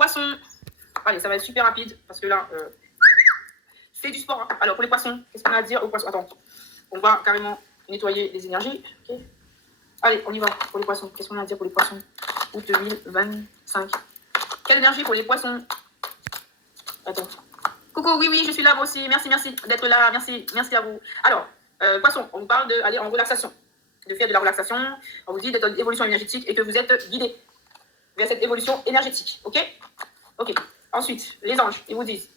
poissons. Allez, ça va être super rapide parce que là, c'est du sport. Hein. Alors, pour les poissons, qu'est-ce qu'on a à dire aux poissons? Attends, on va carrément nettoyer les énergies. Okay. Allez, on y va pour les poissons. Qu'est-ce qu'on a à dire pour les poissons? Août 2025. Quelle énergie pour les poissons? Attends. Coucou, oui, je suis là, moi aussi. Merci d'être là. Merci à vous. Alors, poissons, on vous parle d'aller en relaxation, de faire de la relaxation. On vous dit d'être en évolution énergétique et que vous êtes guidé vers cette évolution énergétique. Ok. Ensuite, les anges, ils vous disent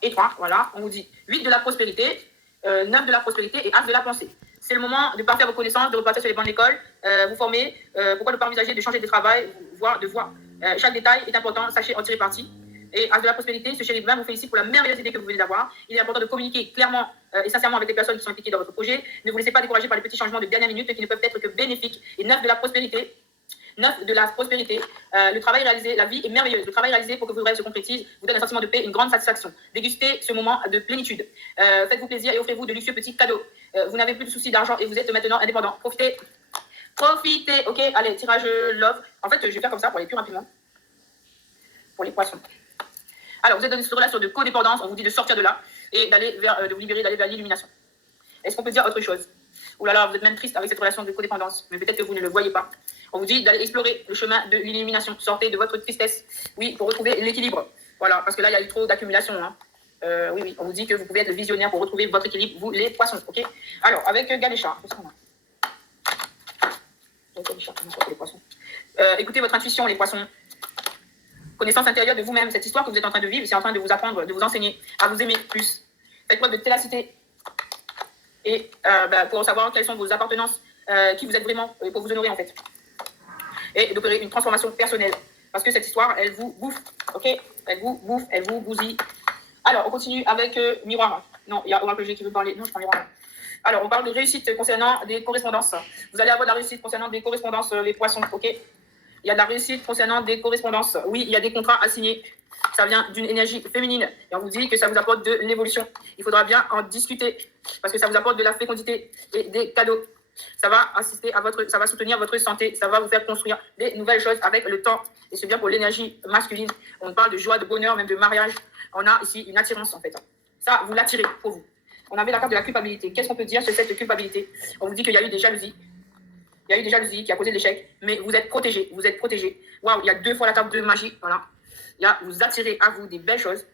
et 3, voilà, on vous dit 8 de la prospérité, 9 de la prospérité et As de la pensée. C'est le moment de parfaire vos connaissances, de repartir sur les bancs de l'école, vous former. Pourquoi ne pas envisager de changer de travail, voire de voie. Chaque détail est important, sachez en tirer parti. Et As de la prospérité, ce chéri vous félicite pour la merveilleuse idée que vous venez d'avoir. Il est important de communiquer clairement et sincèrement avec les personnes qui sont impliquées dans votre projet. Ne vous laissez pas décourager par les petits changements de dernière minute qui ne peuvent être que bénéfiques. Et 9 de la prospérité, le travail réalisé, la vie est merveilleuse. Le travail réalisé pour que vos rêves se concrétisent vous donne un sentiment de paix, une grande satisfaction. Dégustez ce moment de plénitude. Faites-vous plaisir et offrez-vous de luxueux petits cadeaux. Vous n'avez plus de soucis d'argent et vous êtes maintenant indépendant. Profitez. Ok, allez, tirage love. En fait, je vais faire comme ça pour aller plus rapidement. Pour les poissons. Alors, vous êtes dans une relation de codépendance. On vous dit de sortir de là et de vous libérer, d'aller vers l'illumination. Est-ce qu'on peut dire autre chose? Ouh là là, vous êtes même triste avec cette relation de codépendance, mais peut-être que vous ne le voyez pas. On vous dit d'aller explorer le chemin de l'illumination. Sortez de votre tristesse, oui, pour retrouver l'équilibre. Voilà, parce que là, il y a eu trop d'accumulation. Hein. Oui, on vous dit que vous pouvez être le visionnaire pour retrouver votre équilibre, vous, les poissons, ok? Alors, avec Ganesha, qu'est-ce qu'on a? Ganesha, les poissons. Écoutez votre intuition, les poissons. Connaissance intérieure de vous-même. Cette histoire que vous êtes en train de vivre, c'est en train de vous apprendre, de vous enseigner à vous aimer plus. Faites preuve de ténacité. Et pour savoir quelles sont vos appartenances, qui vous êtes vraiment, pour vous honorer en fait. Et d'opérer une transformation personnelle. Parce que cette histoire, elle vous bouffe, ok? Elle vous bouffe, elle vous bousille. Alors, on continue avec Miroir. Non, il y a Oracle G qui veut parler. Non, je prends Miroir. Alors, on parle de réussite concernant des correspondances. Vous allez avoir de la réussite concernant des correspondances, les poissons, ok? Il y a de la réussite concernant des correspondances. Oui, il y a des contrats à signer. Ça vient d'une énergie féminine. Et on vous dit que ça vous apporte de l'évolution. Il faudra bien en discuter. Parce que ça vous apporte de la fécondité et des cadeaux. Ça va ça va soutenir votre santé. Ça va vous faire construire des nouvelles choses avec le temps. Et c'est bien pour l'énergie masculine. On parle de joie, de bonheur, même de mariage. On a ici une attirance en fait. Ça, vous l'attirez pour vous. On avait la carte de la culpabilité. Qu'est-ce qu'on peut dire sur cette culpabilité? On vous dit qu'il y a eu des jalousies. Il y a eu des jalousies qui a causé de l'échec, mais vous êtes protégé, vous êtes protégé. Waouh, il y a 2 fois la table de magie, voilà. Vous attirez à vous des belles choses.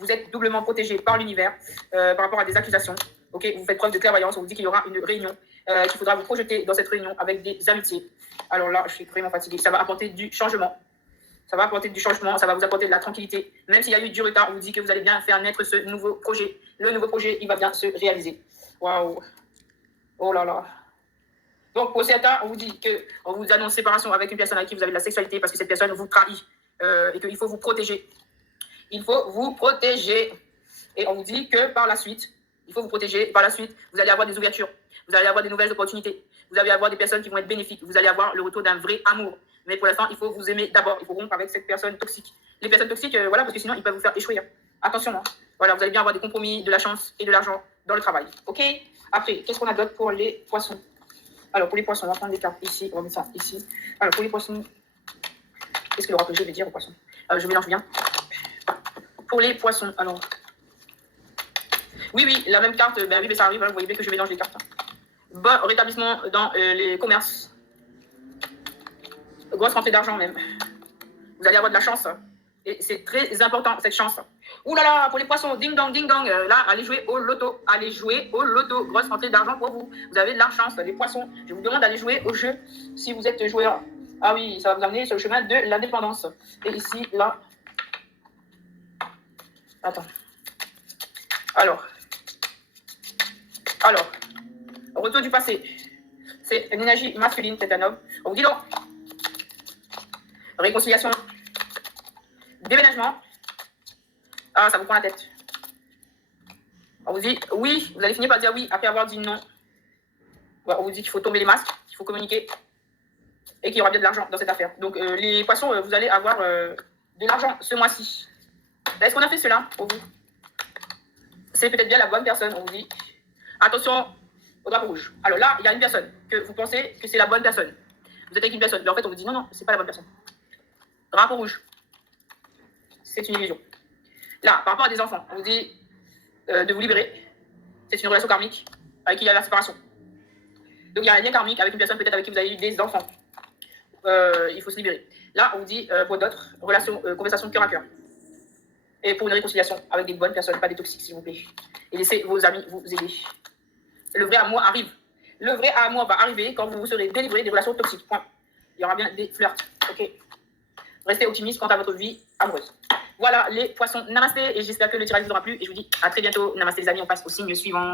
Vous êtes doublement protégé par l'univers par rapport à des accusations. Ok, vous faites preuve de clairvoyance. On vous dit qu'il y aura une réunion, qu'il faudra vous projeter dans cette réunion avec des amitiés. Alors là, je suis vraiment fatiguée. Ça va apporter du changement. Ça va apporter du changement, ça va vous apporter de la tranquillité. Même s'il y a eu du retard, on vous dit que vous allez bien faire naître ce nouveau projet. Le nouveau projet, il va bien se réaliser. Waouh. Oh là là. Donc, pour certains, on vous dit qu'on vous annonce séparation avec une personne avec qui vous avez de la sexualité parce que cette personne vous trahit et qu'il faut vous protéger. Il faut vous protéger. Et on vous dit que par la suite, il faut vous protéger. Par la suite, vous allez avoir des ouvertures. Vous allez avoir des nouvelles opportunités. Vous allez avoir des personnes qui vont être bénéfiques. Vous allez avoir le retour d'un vrai amour. Mais pour l'instant, il faut vous aimer d'abord. Il faut rompre avec cette personne toxique. Les personnes toxiques, voilà, parce que sinon, ils peuvent vous faire échouer. Hein. Attention, hein. Voilà, vous allez bien avoir des compromis, de la chance et de l'argent dans le travail. OK? Après, qu'est-ce qu'on a d'autre pour les poissons? Alors, pour les poissons, on va prendre des cartes ici, on va mettre ça ici. Alors, pour les poissons, qu'est-ce que l'oracle G veut dire aux poissons? Je mélange bien. Pour les poissons, alors. Oui, la même carte, oui, mais ça arrive, hein, vous voyez bien que je mélange les cartes. Bon rétablissement dans les commerces. Grosse rentrée d'argent même. Vous allez avoir de la chance. Et c'est très important, cette chance. Ouh là là, pour les poissons, ding dong, là, allez jouer au loto. Allez jouer au loto. Grosse rentrée d'argent pour vous. Vous avez de la chance, les poissons. Je vous demande d'aller jouer au jeu si vous êtes joueur. Ah oui, ça va vous amener sur le chemin de l'indépendance. Et ici, là. Attends. Alors, retour du passé. C'est une énergie masculine, c'est un homme. On vous dit donc. Réconciliation. Déménagement. Ah, ça vous prend la tête. On vous dit oui, vous allez finir par dire oui après avoir dit non. On vous dit qu'il faut tomber les masques, qu'il faut communiquer et qu'il y aura bien de l'argent dans cette affaire. Donc, les poissons, vous allez avoir de l'argent ce mois-ci. Est-ce qu'on a fait cela pour vous? C'est peut-être bien la bonne personne, on vous dit. Attention au drapeau rouge. Alors là, il y a une personne que vous pensez que c'est la bonne personne. Vous êtes avec une personne, mais en fait, on vous dit non, c'est pas la bonne personne. Drapeau rouge. c'est une illusion. Là, par rapport à des enfants, on vous dit de vous libérer. C'est une relation karmique avec qui il y a la séparation. Donc il y a un lien karmique avec une personne peut-être avec qui vous avez eu des enfants. Il faut se libérer. Là, on vous dit pour d'autres, relation, conversation cœur à cœur. Et pour une réconciliation avec des bonnes personnes, pas des toxiques, s'il vous plaît. Et laissez vos amis vous aider. Le vrai amour arrive. Le vrai amour va arriver quand vous serez délivré des relations toxiques. Point. Il y aura bien des flirts. Ok. Restez optimiste quant à votre vie amoureuse. Voilà les poissons. Namasté. Et j'espère que le tirage vous aura plu. Et je vous dis à très bientôt. Namasté les amis. On passe au signe suivant.